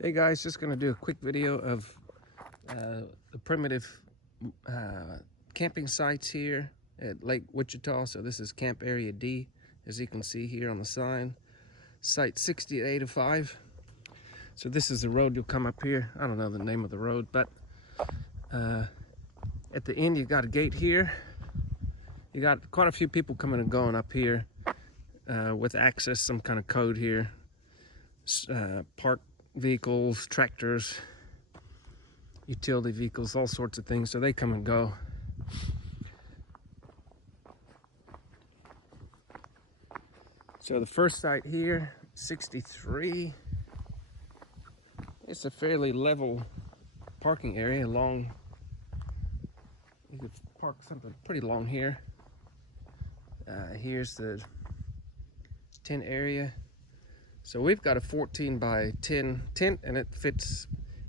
Hey guys, just going to do a quick video of the primitive camping sites here at Lake Ouachita. So this is Camp Area D, as you can see here on the sign. Site 6805. So this is the road you'll come up here. I don't know the name of the road, but at the end you've got a gate here. You got quite a few people coming and going up here with access, some kind of code here. Park vehicles, tractors, utility vehicles, all sorts of things, so they come and go. So the first site here, 63, it's a fairly level parking area. Long, you could park something pretty long here. Here's the tent area. So we've got a 14 by 10 tent, and it fits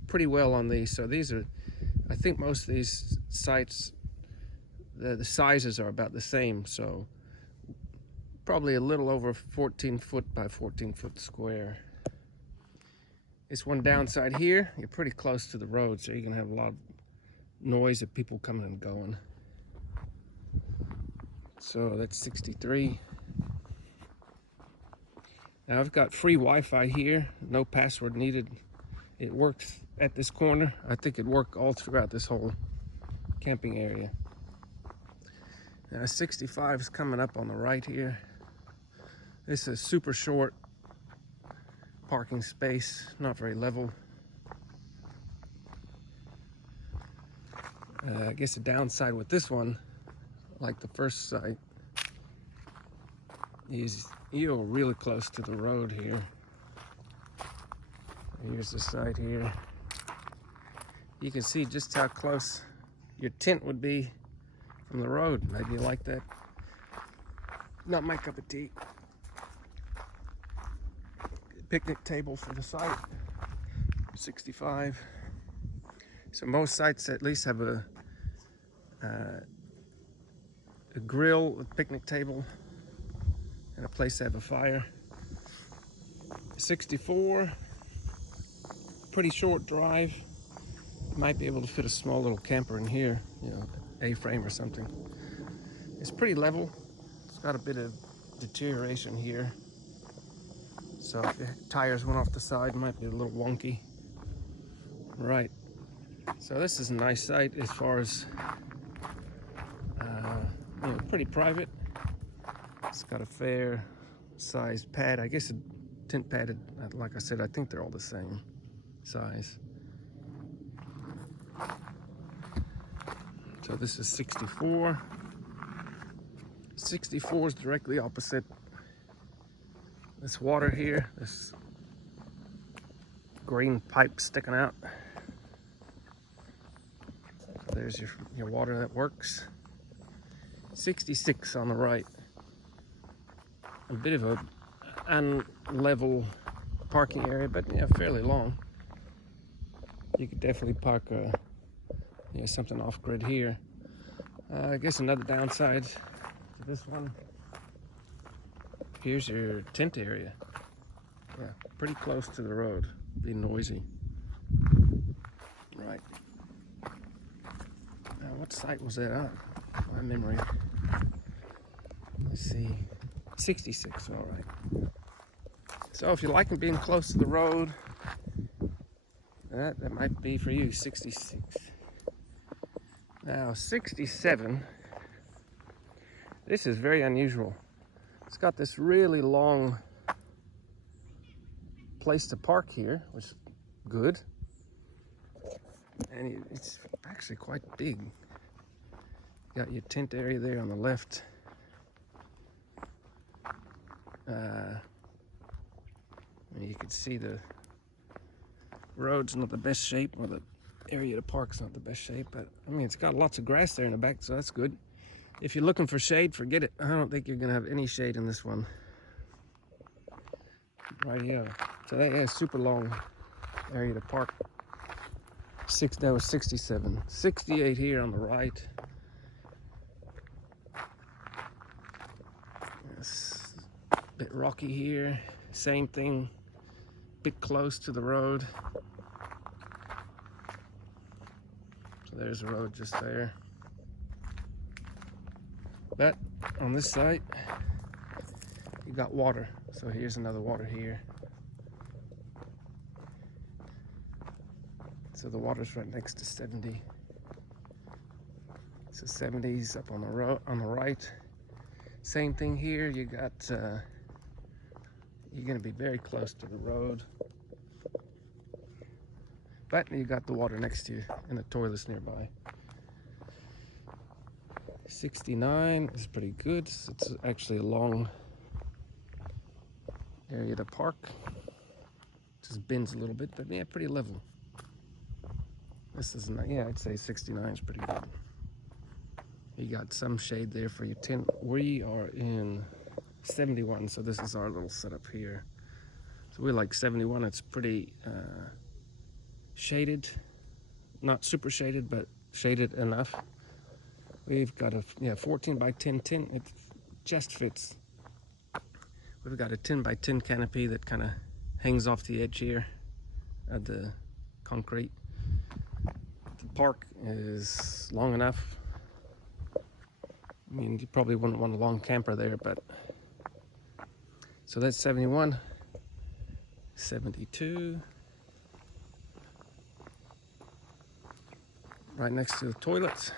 pretty well on these. So these are, I think most of these sites, the sizes are about the same. So probably a little over 14 foot by 14 foot square. It's one downside here, you're pretty close to the road, so you're gonna have a lot of noise of people coming and going. So that's 63. Now I've got free Wi-Fi here, no password needed. It works at this corner. I think it worked all throughout this whole camping area. Now 65 is coming up on the right here. This is super short parking space, not very level. I guess the downside with this one, like the first site, is you're really close to the road here. Here's the site here. You can see just how close your tent would be from the road. Maybe you like that. Not my cup of tea. Picnic table for the site, 65. So most sites at least have a grill, a picnic table, and a place to have a fire. 64, pretty short drive. Might be able to fit a small little camper in here, you know, A-frame or something. It's pretty level. It's got a bit of deterioration here. So if the tires went off the side, it might be a little wonky. Right. So this is a nice site as far as, you know, pretty private. It's got a fair sized pad. I guess a tent pad, like I said, I think they're all the same size. So this is 64. 64 is directly opposite this water here, this green pipe sticking out. So there's your water that works. 66 on the right. A bit of a unlevel parking area, but yeah, fairly long. You could definitely park you know, something off-grid here. I guess another downside to this one, here's your tent area. Yeah, pretty close to the road. Be noisy. Right. Now, what site was that on? My memory. Let's see. 66, all right. So if you like being close to the road, that might be for you, 66. Now, 67, this is very unusual. It's got this really long place to park here, which is good. And it's actually quite big. You got your tent area there on the left. You can see the road's not the best shape, or the area to park's not the best shape, but I mean, it's got lots of grass there in the back, so that's good. If you're looking for shade, forget it. I don't think you're gonna have any shade in this one. Right here. So that is super long area to park. That was 67. 68 here on the right. It's a bit rocky here. Same thing. bit close to the road. So there's the road just there. But on this side, you got water. So here's another water here. So the water's right next to 70. So 70's up on the right. Same thing here. You got you're gonna be very close to the road, but you got the water next to you and the toilets nearby. 69 is pretty good. It's actually a long area to park. Just bends a little bit, but yeah, pretty level. This is not, yeah, I'd say 69 is pretty good. You got some shade there for your tent. We are in 71, so this is our little setup here. So we like 71. It's pretty shaded, not super shaded, but shaded enough. We've got a 14 by 10 tent. It just fits. We've got a 10 by 10 canopy that kind of hangs off the edge here of the concrete. The park is long enough. I mean, you probably wouldn't want a long camper there, but so that's 71, 72, right next to the toilets.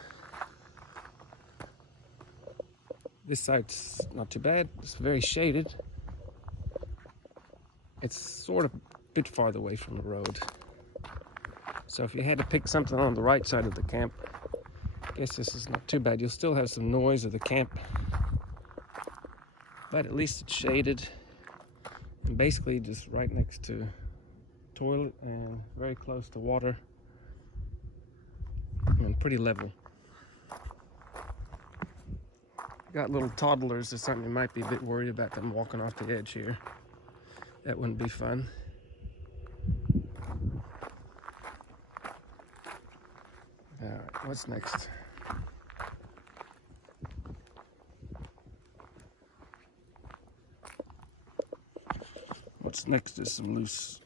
This side's not too bad. It's very shaded. It's sort of a bit farther away from the road. So if you had to pick something on the right side of the camp, I guess this is not too bad. You'll still have some noise of the camp, but at least it's shaded and basically just right next to toilet and very close to water and pretty level. Got little toddlers or something, you might be a bit worried about them walking off the edge here. That wouldn't be fun. All right, what's next? What's next is some loose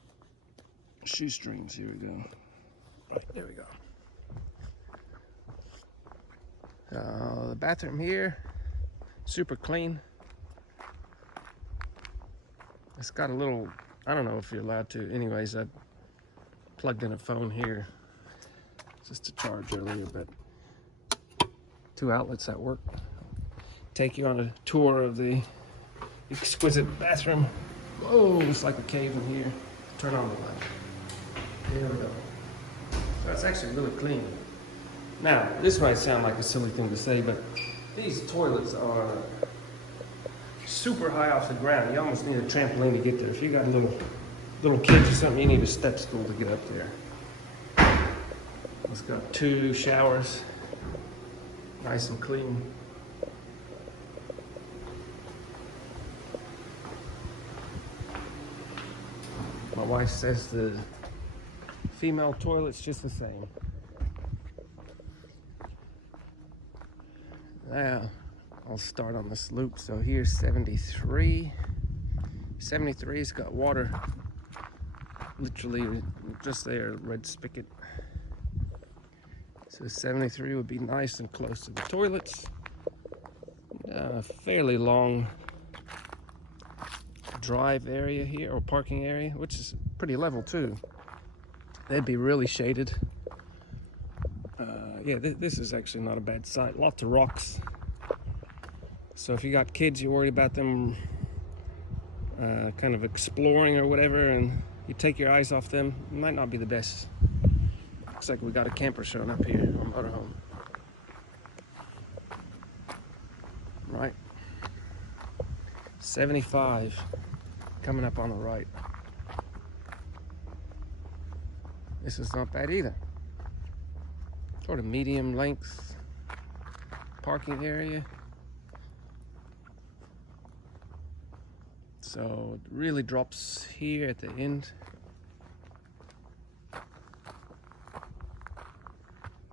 shoestrings. Here we go. Right, there we go. The bathroom here, super clean. It's got a little, I don't know if you're allowed to. Anyways, I plugged in a phone here just to charge earlier, but 2 outlets that work. Take you on a tour of the exquisite bathroom. Whoa, it's like a cave in here. Turn on the light. There we go. So it's actually really clean. Now, this might sound like a silly thing to say, but these toilets are super high off the ground. You almost need a trampoline to get there. If you got little kids or something, you need a step stool to get up there. It's got 2 showers, nice and clean. My wife says the female toilet's just the same. Now, I'll start on this loop. So here's 73. 73's got water literally just there, red spigot. So 73 would be nice and close to the toilets. Fairly long drive area here, or parking area, which is pretty level too. They'd be really shaded. Yeah, this is actually not a bad site. Lots of rocks. So if you got kids, you're worried about them kind of exploring or whatever, and you take your eyes off them, it might not be the best. Looks like we got a camper showing up here on motorhome. Right. 75 coming up on the right. This is not bad either. Sort of medium length parking area. So it really drops here at the end.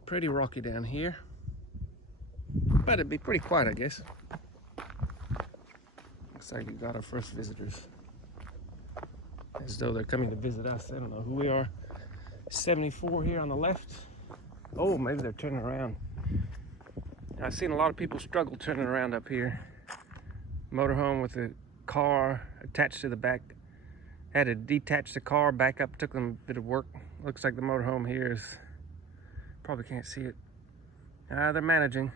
Pretty rocky down here, but it'd be pretty quiet, I guess. Looks like we got our first visitors. as though they're coming to visit us. I don't know who we are. 74 here on the left. Oh, maybe they're turning around. I've seen a lot of people struggle turning around up here. Motorhome with a car attached to the back. Had to detach the car, back up, took them a bit of work. Looks like the motorhome here is, probably can't see it. They're managing.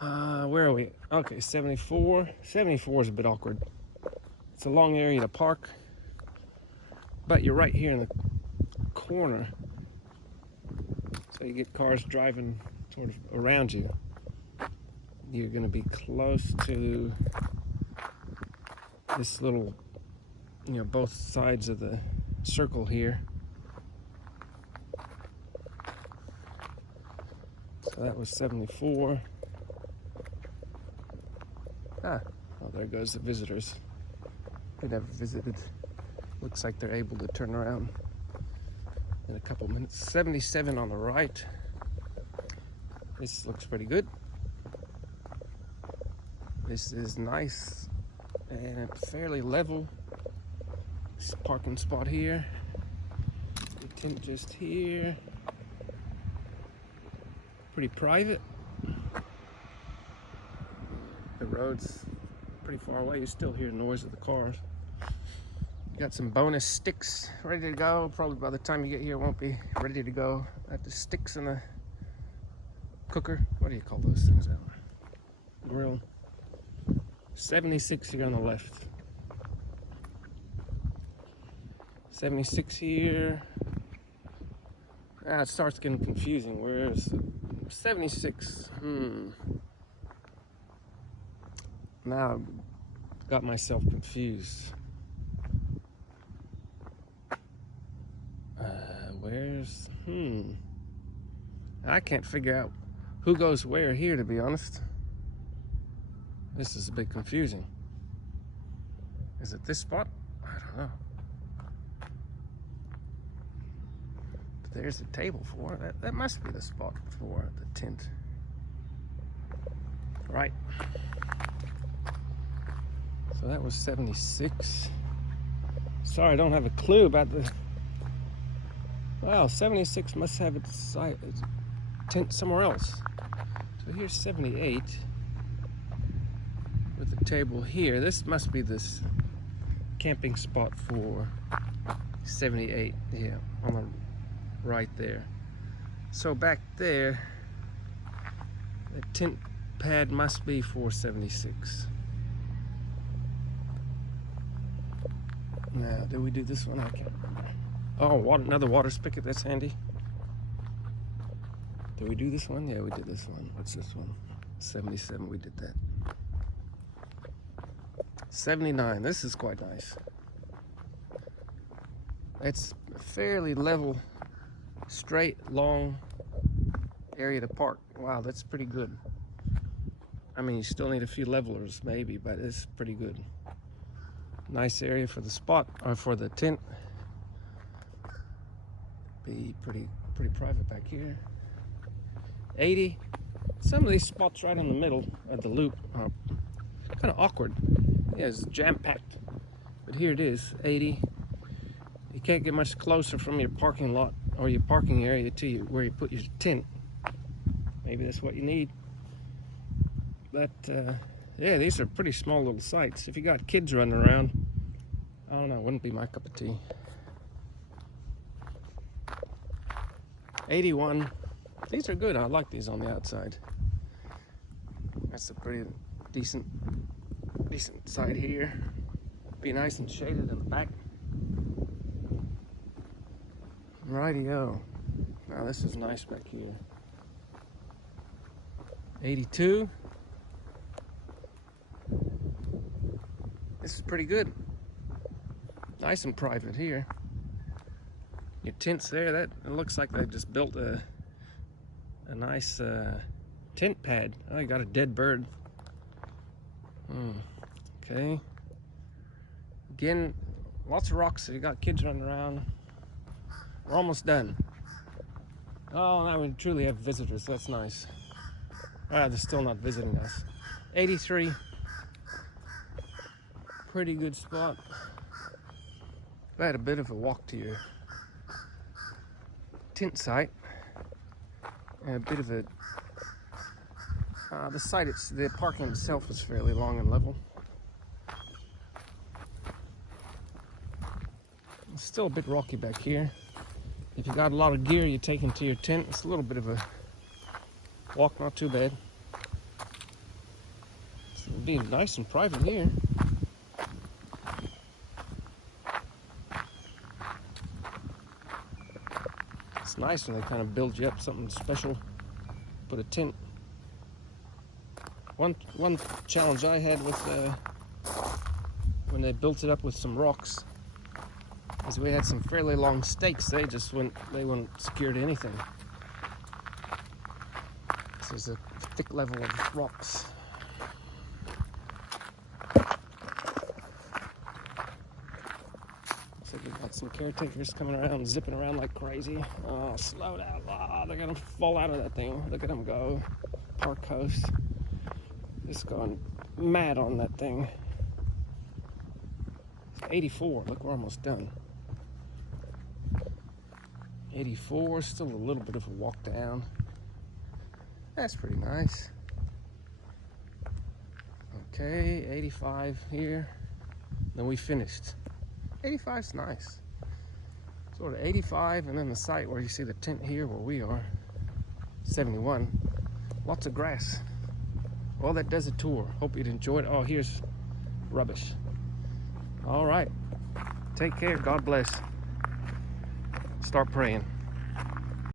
Where are we? Okay, 74. 74 is a bit awkward. It's a long area to park, but you're right here in the corner. So you get cars driving sort of around you. You're going to be close to this little, both sides of the circle here. So that was 74. Oh, there goes the visitors. They never visited. Looks like they're able to turn around in a couple minutes. 77 on the right. This looks pretty good. This is nice and fairly level. This parking spot here. The tent just here. Pretty private. The road's pretty far away. You still hear the noise of the cars. Got some bonus sticks ready to go. Probably by the time you get here, it won't be ready to go. Got the sticks in the cooker. What do you call those things out? Grill. 76 here on the left. 76 here. It starts getting confusing. Where's 76? Now I've got myself confused. Where's, I can't figure out who goes where here, to be honest. This is a bit confusing. Is it this spot? I don't know. But there's the table for it. That must be the spot for the tent. Right. So that was 76. Sorry, I don't have a clue about the... Wow, 76 must have its tent somewhere else. So here's 78 with the table here. This must be this camping spot for 78. Yeah, on the right there. So back there, the tent pad must be for 76. Now, did we do this one? I can't remember. Oh, another water spigot. That's handy. Did we do this one? Yeah, we did this one. What's this one? 77. We did that. 79. This is quite nice. It's a fairly level, straight, long area to park. Wow, that's pretty good. I mean, you still need a few levelers maybe, but it's pretty good. Nice area for the spot, or for the tent. Be pretty private back here. 80. Some of these spots right in the middle of the loop are kind of awkward. Yeah, it's jam-packed. But here it is, 80. You can't get much closer from your parking lot or your parking area to where you put your tent. Maybe that's what you need. But yeah, these are pretty small little sites. If you got kids running around, I don't know, it wouldn't be my cup of tea. 81. These are good. I like these on the outside. That's a pretty decent side here. Be nice and shaded in the back. Rightio. Now this is nice back here. 82. This is pretty good. Nice and private here. Your tent's there. That it looks like they just built a nice tent pad. Oh, you got a dead bird. Okay. Again, lots of rocks. So you got kids running around. We're almost done. Oh, now we truly have visitors. That's nice. They're still not visiting us. 83. Pretty good spot. We had a bit of a walk to your tent site, and a bit of a the parking itself is fairly long and level. It's still a bit rocky back here. If you got a lot of gear you take into your tent, it's a little bit of a walk, not too bad. It's being nice and private here. It's nice when they kind of build you up something special. Put a tent. One challenge I had with when they built it up with some rocks is we had some fairly long stakes. They weren't secured to anything. This is a thick level of rocks. Looks like we've got some caretakers coming around, zipping around like crazy. Oh, slow down. Oh, they're gonna fall out of that thing. Look at them go. Park host. Just going mad on that thing. It's 84. Look, we're almost done. 84, still a little bit of a walk down. That's pretty nice. Okay, 85 here. Then we finished. 85's nice. Sort of 85, and then the site where you see the tent here where we are, 71. Lots of grass. Well, that does a tour. Hope you'd enjoy it. Oh, here's rubbish. All right. Take care. God bless. Start praying.